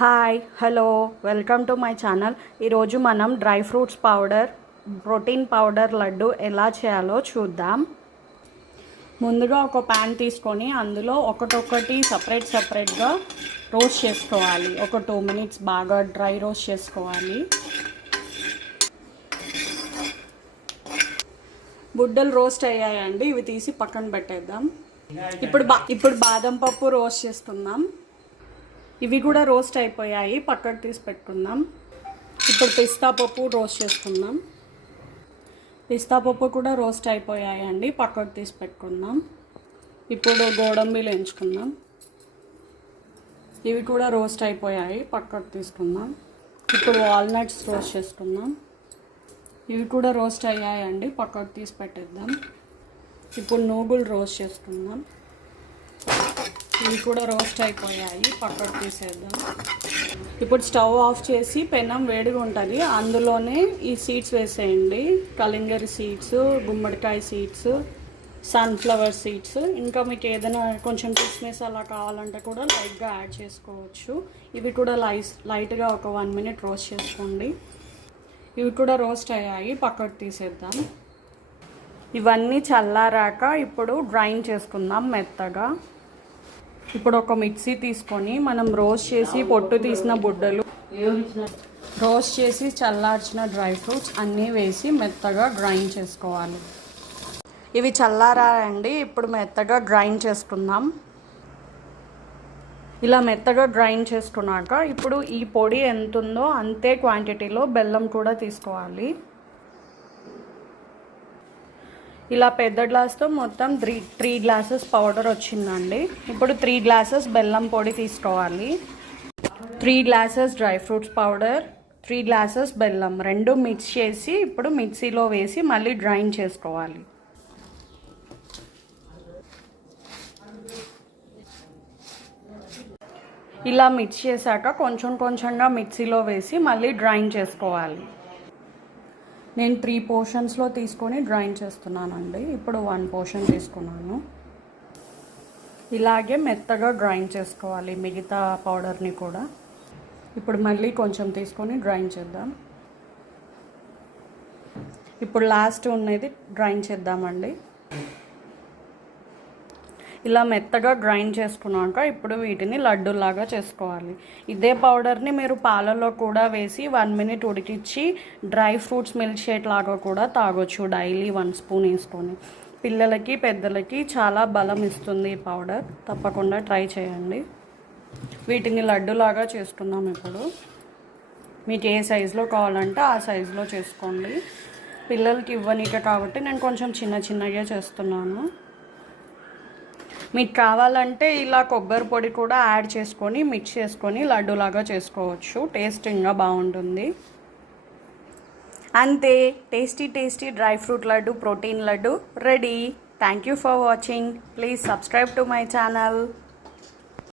Hi hello welcome to my channel ఈరోజు మనం dry fruits powder protein powder laddu ఎలా చేయాలో చూద్దాం. ముందుగా ఒక ప్యాన్ తీసుకొని అందులో ఒకటొకటి సపరేట్ సపరేట్గా రోస్ట్ చేసుకోవాలి. ఒక టూ మినిట్స్ బాగా డ్రై రోస్ట్ చేసుకోవాలి. బుడ్డలు రోస్ట్ అయ్యాయండి ఇవి తీసి పక్కన పెట్టేద్దాం. ఇప్పుడు బా ఇప్పుడు బాదం పప్పు రోస్ట్ చేస్తున్నాం. ఇవి కూడా రోస్ట్ అయిపోయాయి. పక్కకు తీసి పెట్టుకుందాం. ఇప్పుడు పిస్తా పప్పు రోస్ట్ చేసుకుందాం. పిస్తా పప్పు కూడా రోస్ట్ అయిపోయాయి అండి పక్కకు తీసి పెట్టుకుందాం. ఇప్పుడు గోడంబీలు ఎంచుకుందాం. ఇవి కూడా రోస్ట్ అయిపోయాయి. పక్కకు తీసుకుందాం. ఇప్పుడు వాల్నట్స్ రోస్ట్ చేసుకుందాం. ఇవి కూడా రోస్ట్ అయ్యాయండి. పక్కకు తీసి పెట్టేద్దాం. ఇప్పుడు నూగులు రోస్ట్ చేసుకుందాం. ఇవి కూడా రోస్ట్ అయిపోయాయి. పక్కకు తీసేద్దాం. ఇప్పుడు స్టవ్ ఆఫ్ చేసి పెనం వేడిగా ఉంటుంది. అందులోనే ఈ సీడ్స్ వేసేయండి. కలింగరి సీడ్స్ గుమ్మడికాయ సీడ్స్ సన్ఫ్లవర్ సీడ్స్. ఇంకా మీకు ఏదైనా కొంచెం కిస్మిస్ అలా కావాలంటే కూడా లైట్గా యాడ్ చేసుకోవచ్చు. ఇవి కూడా లైట్ లైట్గా ఒక వన్ మినిట్ రోస్ట్ చేసుకోండి. ఇవి కూడా రోస్ట్ అయ్యాయి. పక్కకు తీసేద్దాం. ఇవన్నీ చల్లారాక ఇప్పుడు గ్రైండ్ చేసుకుందాం మెత్తగా. ఇప్పుడు ఒక మిక్సీ తీసుకొని మనం రోస్ట్ చేసి పొట్టు తీసిన బుడ్డలు రోస్ట్ చేసి చల్లార్చిన డ్రై ఫ్రూట్స్ అన్నీ వేసి మెత్తగా గ్రైండ్ చేసుకోవాలి. ఇవి చల్లారండి ఇప్పుడు మెత్తగా గ్రైండ్ చేసుకుందాం. ఇలా మెత్తగా గ్రైండ్ చేసుకున్నాక ఇప్పుడు ఈ పొడి ఎంత ఉందో అంతే క్వాంటిటీలో బెల్లం కూడా తీసుకోవాలి. ఇలా పెద్ద గ్లాస్తో మొత్తం త్రీ త్రీ గ్లాసెస్ పౌడర్ వచ్చిందండి. ఇప్పుడు త్రీ గ్లాసెస్ బెల్లం పొడి తీసుకోవాలి. Three glasses dry fruits powder three glasses బెల్లం రెండు మిక్స్ చేసి ఇప్పుడు మిక్సీలో వేసి మళ్ళీ డ్రైన్ చేసుకోవాలి. ఇలా మిక్స్ చేశాక కొంచెం కొంచెంగా మిక్సీలో వేసి మళ్ళీ డ్రైన్ చేసుకోవాలి. నేను త్రీ పోర్షన్స్లో తీసుకొని డ్రాయింగ్ చేస్తున్నానండి. ఇప్పుడు వన్ పోర్షన్ తీసుకున్నాను. ఇలాగే మెత్తగా డ్రాయింగ్ చేసుకోవాలి మిగతా పౌడర్ని కూడా. ఇప్పుడు మళ్ళీ కొంచెం తీసుకొని డ్రాయింగ్ చేద్దాం. ఇప్పుడు లాస్ట్ ఉన్నది డ్రాయింగ్ చేద్దామండి. ఇలా మెత్తగా గ్రైండ్ చేసుకున్నాక ఇప్పుడు వీటిని లడ్డూలాగా చేసుకోవాలి. ఇదే పౌడర్ని మీరు పాలలో కూడా వేసి వన్ మినిట్ ఉడికించి డ్రై ఫ్రూట్స్ మిల్క్ షేక్ లాగా కూడా తాగొచ్చు డైలీ వన్ స్పూన్ వేసుకొని. పిల్లలకి పెద్దలకి చాలా బలం ఇస్తుంది ఈ పౌడర్. తప్పకుండా ట్రై చేయండి. వీటిని లడ్డులాగా చేసుకుందాం ఇప్పుడు. మీకు ఏ సైజులో కావాలంటే ఆ సైజులో చేసుకోండి. పిల్లలకి ఇవ్వనీక కాబట్టి నేను కొంచెం చిన్న చిన్నగా చేస్తున్నాను. మీకు కావాలంటే ఇలా కొబ్బరి పొడి కూడా యాడ్ చేసుకొని మిక్స్ చేసుకొని లడ్డూలాగా చేసుకోవచ్చు. టేస్టింగ్గా బాగుంటుంది. అంతే. Tasty tasty dry fruit laddu protein laddu ready. Thank you for watching. Please subscribe to my channel.